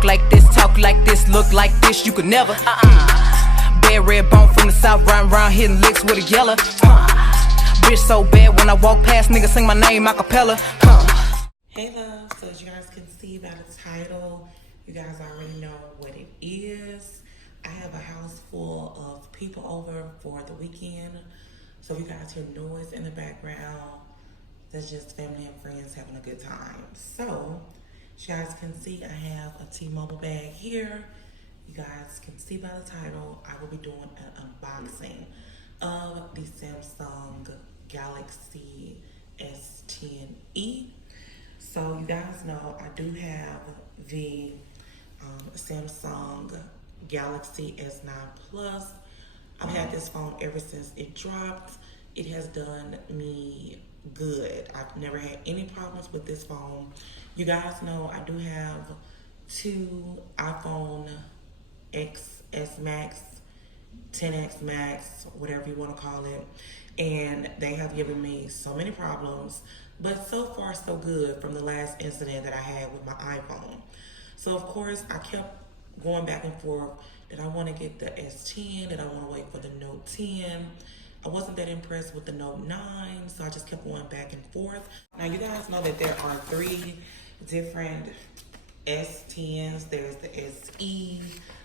walk like this, talk like this, look like this, you could never. Bad red bone from the south, riding around hitting licks with a yellow. Bitch so bad when I walk past, niggas sing my name a cappella. Hey love, so as you guys can see by the title, you guys already know what it is. I have a house full of people over for the weekend. So if you guys hear noise in the background, that's just family and friends having a good time. So, as you guys can see, I have a T-Mobile bag here. You guys can see by the title, I will be doing an unboxing of the Samsung Galaxy S10e. So you guys know I do have the Samsung Galaxy S9 Plus. I've had this phone ever since it dropped. It has done me good. I've never had any problems with this phone. You guys know I do have two iPhone XS Max, 10X Max, whatever you want to call it, and they have given me so many problems, but so far so good from the last incident that I had with my iPhone. So of course I kept going back and forth. Did I want to get the S10? Did I want to wait for the Note 10? I wasn't that impressed with the Note 9, so I just kept going back and forth. Now you guys know that there are three different S10s. There's the SE,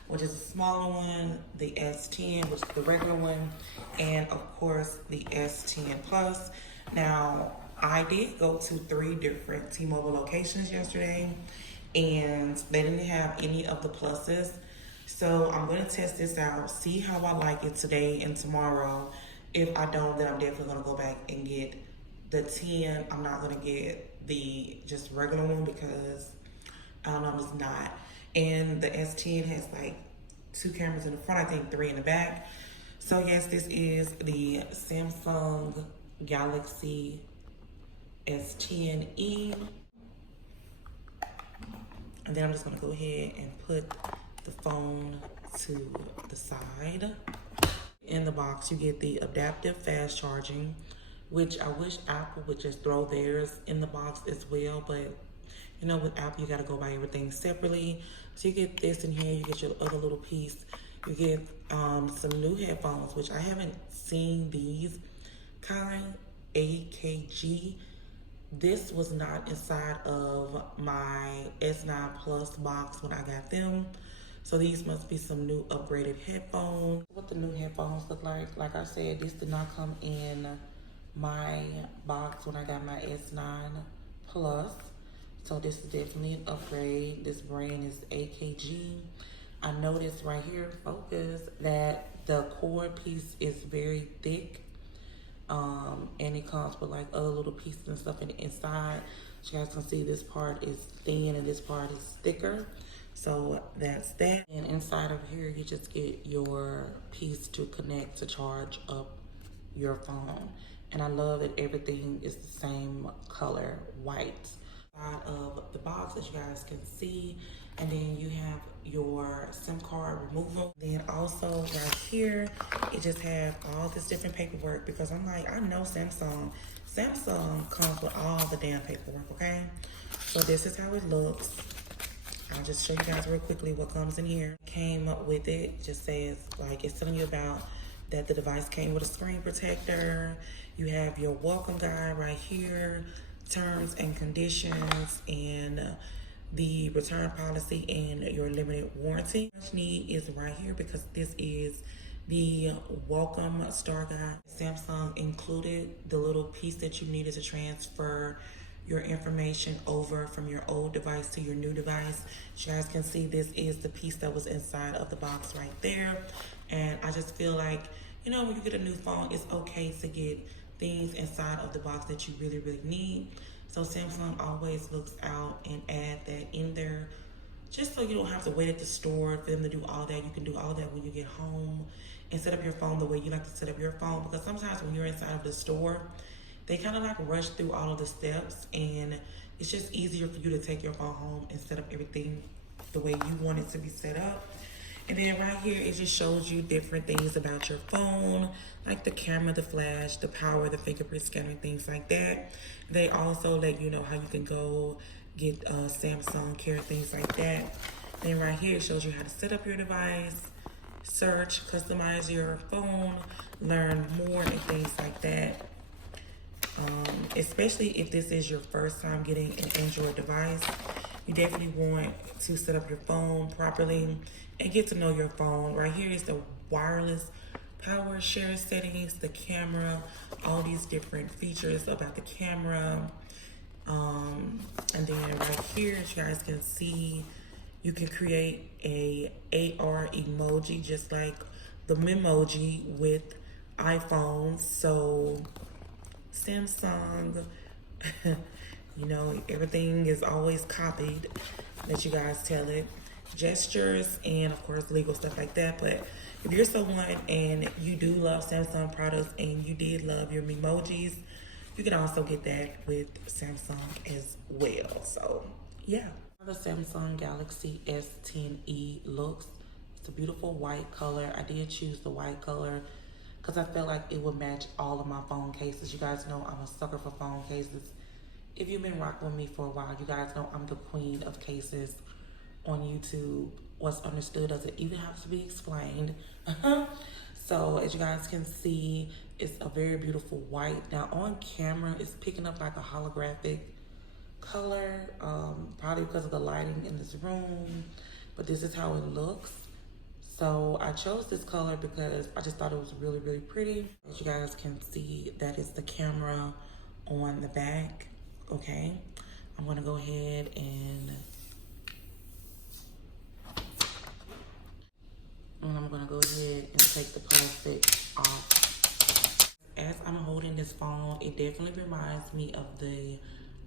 which is a smaller one, the S10, which is the regular one, and of course the S10 Plus. Now, I did go to 3 different T-Mobile locations yesterday, and they didn't have any of the pluses. So I'm gonna test this out, see how I like it today and tomorrow. If I don't, then I'm definitely gonna go back and get the 10. I'm not gonna get the just regular one because I don't know, it's not. And the S10 has like 2 cameras in the front, I think 3 in the back. So yes, this is the Samsung Galaxy S10e. And then I'm just gonna go ahead and put the phone to the side. In the box, you get the adaptive fast charging, which I wish Apple would just throw theirs in the box as well, but you know, with Apple, you gotta go buy everything separately. So you get this in here, you get your other little piece. You get some new headphones, which I haven't seen these kind, AKG. This was not inside of my S9 Plus box when I got them. So these must be some new upgraded headphones. What the new headphones look like I said, this did not come in my box when I got my S9 Plus. So this is definitely an upgrade. This brand is AKG. I noticed right here, focus, that the cord piece is very thick. And it comes with like other little pieces and stuff in the inside. So you guys can see this part is thin and this part is thicker. So that's that. And inside of here, you just get your piece to connect to charge up your phone. And I love that everything is the same color, white. Side of the box, as you guys can see, and then you have your SIM card removal. Then also right here, it just has all this different paperwork, because I'm like, I know Samsung comes with all the damn paperwork, okay? So this is how it looks. I'll just show you guys real quickly what comes in here. Came up with it, just says, like, it's telling you about that the device came with a screen protector. You have your welcome guide right here, terms and conditions, and the return policy and your limited warranty. What you need is right here, because this is the welcome star guide. Samsung included the little piece that you needed to transfer your information over from your old device to your new device. As you guys can see, this is the piece that was inside of the box right there. And I just feel like, you know, when you get a new phone, it's okay to get things inside of the box that you really, really need. So Samsung always looks out and add that in there, just so you don't have to wait at the store for them to do all that. You can do all that when you get home and set up your phone the way you like to set up your phone. Because sometimes when you're inside of the store, they kind of like rush through all of the steps, and it's just easier for you to take your phone home and set up everything the way you want it to be set up. And then right here, it just shows you different things about your phone, like the camera, the flash, the power, the fingerprint scanner, things like that. They also let you know how you can go get Samsung Care, things like that. Then right here, it shows you how to set up your device, search, customize your phone, learn more and things like that. Especially if this is your first time getting an Android device, you definitely want to set up your phone properly and get to know your phone. Right here is the wireless power share settings, the camera, all these different features about the camera. And then right here, as you guys can see, you can create a AR emoji just like the Memoji with iPhones. So Samsung, you know, everything is always copied that you guys tell it. Gestures and of course legal stuff like that. But if you're someone and you do love Samsung products and you did love your Memojis, you can also get that with Samsung as well. So yeah. The Samsung Galaxy S10e looks. It's a beautiful white color. I did choose the white color because I felt like it would match all of my phone cases. You guys know I'm a sucker for phone cases. If you've been rocking with me for a while, you guys know I'm the queen of cases on YouTube. What's understood doesn't even have to be explained. So as you guys can see, it's a very beautiful white. Now on camera, it's picking up like a holographic color, probably because of the lighting in this room, but this is how it looks. So I chose this color because I just thought it was really, really pretty. As you guys can see, that is the camera on the back. Okay, I'm gonna go ahead and I'm gonna go ahead and take the plastic off. As I'm holding this phone, it definitely reminds me of the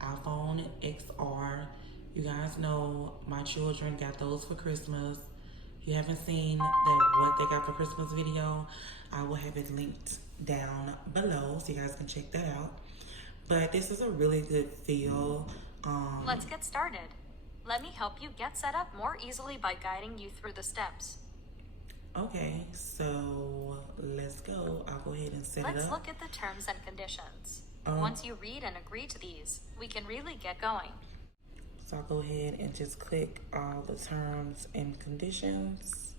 iPhone XR. You guys know my children got those for Christmas. If you haven't seen what they got for Christmas video, I will have it linked down below so you guys can check that out. But this is a really good feel. Let's get started. Let me help you get set up more easily by guiding you through the steps. Okay, so let's go. I'll go ahead and set it up. Let's look at the terms and conditions. Once you read and agree to these, we can really get going. So I'll go ahead and just click all the terms and conditions.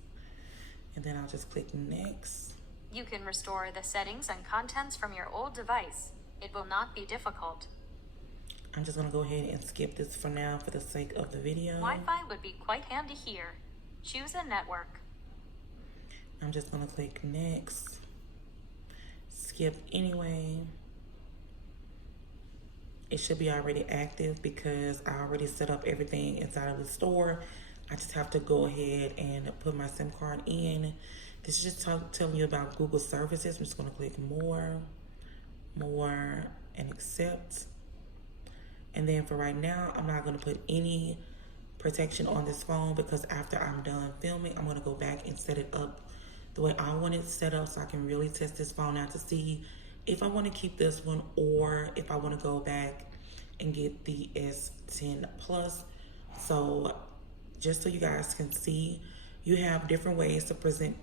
And then I'll just click next. You can restore the settings and contents from your old device. It will not be difficult. I'm just gonna go ahead and skip this for now for the sake of the video. Wi-Fi would be quite handy here. Choose a network. I'm just gonna click next. Skip anyway. It should be already active because I already set up everything inside of the store. I just have to go ahead and put my SIM card in. This is just telling you about Google services. I'm just gonna click more, and accept. And then for right now, I'm not gonna put any protection on this phone because after I'm done filming, I'm gonna go back and set it up the way I want it set up so I can really test this phone out to see if I want to keep this one or if I want to go back and get the S10 Plus. So just so you guys can see, you have different ways to prevent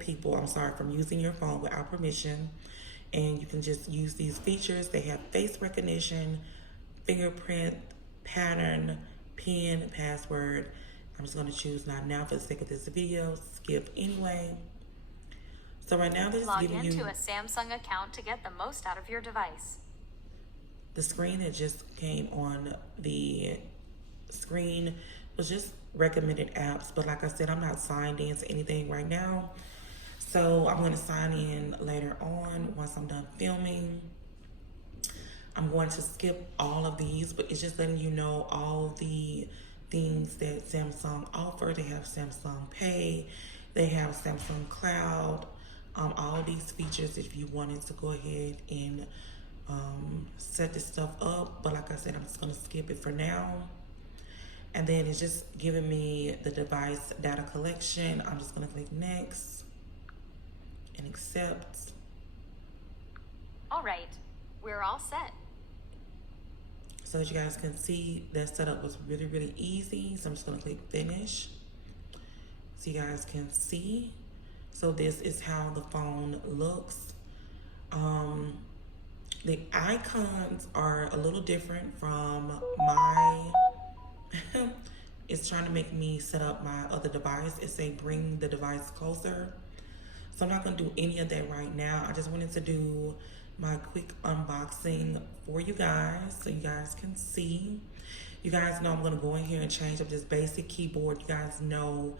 people, from using your phone without permission. And you can just use these features. They have face recognition, fingerprint, pattern, PIN, password. I'm just going to choose not now for the sake of this video. Skip anyway. So right now, this is giving you... Log into a Samsung account to get the most out of your device. The screen that just came on the screen was just recommended apps. But like I said, I'm not signed in to anything right now. So I'm going to sign in later on once I'm done filming. I'm going to skip all of these, but it's just letting you know all the things that Samsung offer. They have Samsung Pay. They have Samsung Cloud. All these features if you wanted to go ahead and set this stuff up. But like I said, I'm just going to skip it for now. And then it's just giving me the device data collection. I'm just going to click next and accept. All right, we're all set. So as you guys can see, that setup was really, really easy. So I'm just going to click finish so you guys can see. So this is how the phone looks. The icons are a little different from my it's trying to make me set up my other device. It say bring the device closer. So I'm not gonna do any of that right now. I just wanted to do my quick unboxing for you guys so you guys can see. You guys know I'm gonna go in here and change up this basic keyboard. You guys know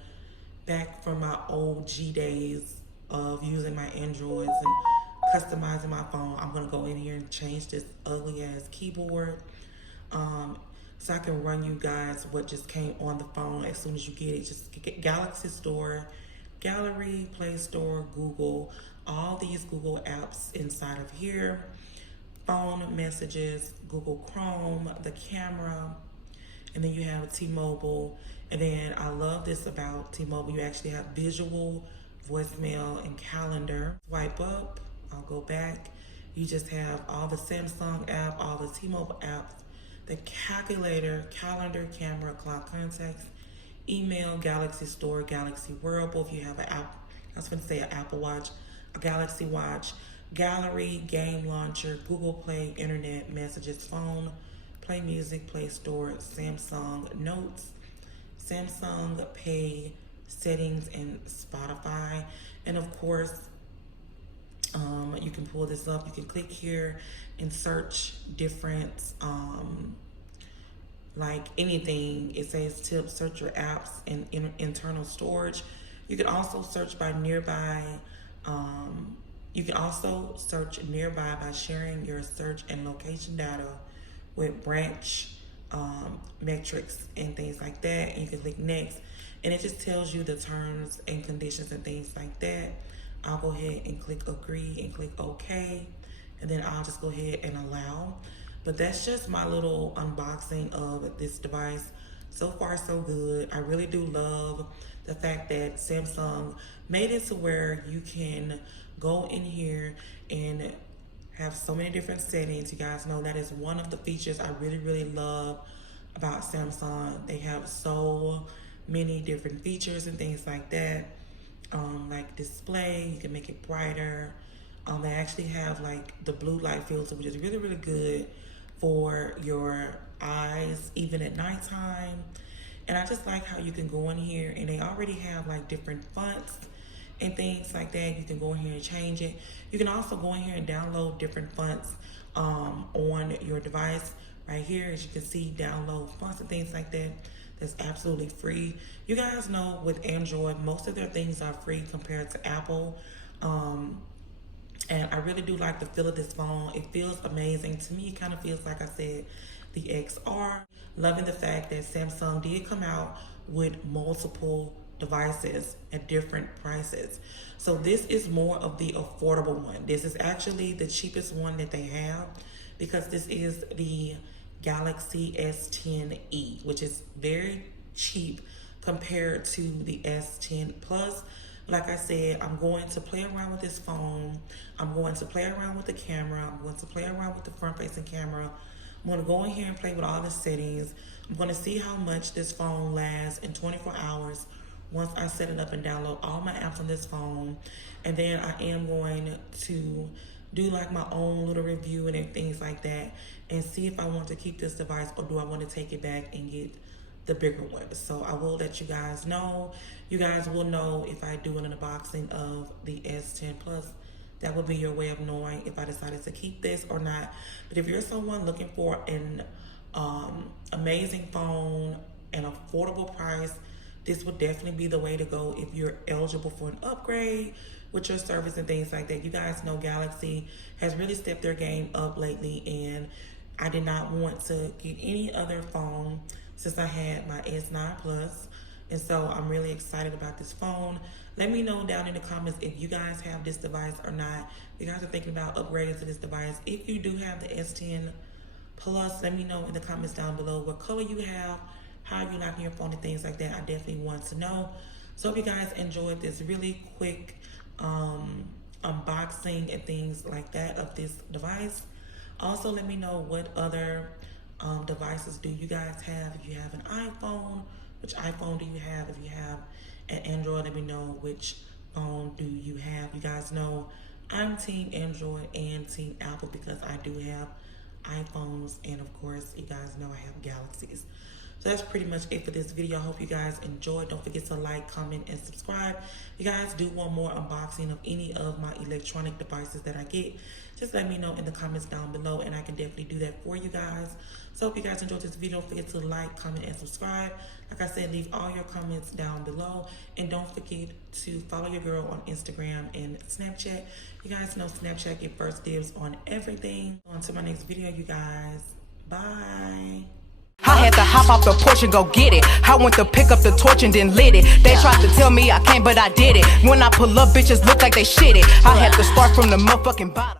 back from my OG days of using my Androids and customizing my phone, I'm gonna go in here and change this ugly ass keyboard. So I can run you guys what just came on the phone as soon as you get it. Just get Galaxy Store, Gallery, Play Store, Google, all these Google apps inside of here. Phone messages, Google Chrome, the camera, and then you have T-Mobile. And then I love this about T-Mobile, you actually have visual, voicemail, and calendar. Swipe up, I'll go back. You just have all the Samsung app, all the T-Mobile apps, the calculator, calendar, camera, clock contacts, email, Galaxy Store, Galaxy Wearable. If you have an app, I was going to say an Apple Watch, a Galaxy Watch, gallery, game launcher, Google Play, internet, messages, phone, Play Music, Play Store, Samsung Notes, Samsung Pay, settings, and Spotify. And of course, you can pull this up. You can click here and search different, like anything. It says tips, search your apps and internal storage. You can also search by nearby. You can also search nearby by sharing your search and location data with branch metrics and things like that. And you can click next, and it just tells you the terms and conditions and things like that. I'll go ahead and click agree and click OK, and then I'll just go ahead and allow. But that's just my little unboxing of this device. So far, so good. I really do love the fact that Samsung made it to where you can go in here and have so many different settings. You guys know that is one of the features I really, really love about Samsung. They have so many different features and things like that. Like display, you can make it brighter. They actually have like the blue light filter, which is really, really good for your eyes, even at nighttime. And I just like how you can go in here and they already have like different fonts and things like that. You can go in here and change it. You can also go in here and download different fonts on your device. Right here, as you can see, download fonts and things like that. That's absolutely free. You guys know with Android, most of their things are free compared to Apple. And I really do like the feel of this phone. It feels amazing. To me, it kind of feels like I said, the XR. Loving the fact that Samsung did come out with multiple devices at different prices. So this is more of the affordable one. This is actually the cheapest one that they have, because this is the Galaxy S10e, which is very cheap compared to the S10 Plus. Like I said, I'm going to play around with this phone. I'm going to play around with the camera. I'm going to play around with the front-facing camera. I'm going to go in here and play with all the settings. I'm going to see how much this phone lasts in 24 hours once I set it up and download all my apps on this phone. And then I am going to do like my own little review and things like that, and see if I want to keep this device or do I want to take it back and get the bigger one. So I will let you guys know. You guys will know if I do an unboxing of the S10 Plus. That will be your way of knowing if I decided to keep this or not. But if you're someone looking for an amazing phone, an affordable price, this would definitely be the way to go if you're eligible for an upgrade with your service and things like that. You guys know Galaxy has really stepped their game up lately, and I did not want to get any other phone since I had my S9 Plus. And so I'm really excited about this phone. Let me know down in the comments if you guys have this device or not. If you guys are thinking about upgrading to this device. If you do have the S10 Plus, let me know in the comments down below what color you have, how you like your phone and things like that. I definitely want to know. So if you guys enjoyed this really quick unboxing and things like that of this device. Also, let me know what other devices do you guys have. If you have an iPhone, which iPhone do you have? If you have an Android, let me know which phone do you have. You guys know I'm team Android and team Apple because I do have iPhones, and of course you guys know I have Galaxies. So that's pretty much it for this video. I hope you guys enjoyed. Don't forget to like, comment, and subscribe. If you guys do want more unboxing of any of my electronic devices that I get, just let me know in the comments down below, and I can definitely do that for you guys. So if you guys enjoyed this video, don't forget to like, comment, and subscribe. Like I said, leave all your comments down below, and don't forget to follow your girl on Instagram and Snapchat. You guys know Snapchat get first dibs on everything. On to my next video, you guys. Bye. I had to hop off the porch and go get it. I went to pick up the torch and then lit it. They tried to tell me I can't, but I did it. When I pull up, bitches look like they shit it. I had to start from the motherfucking bottom.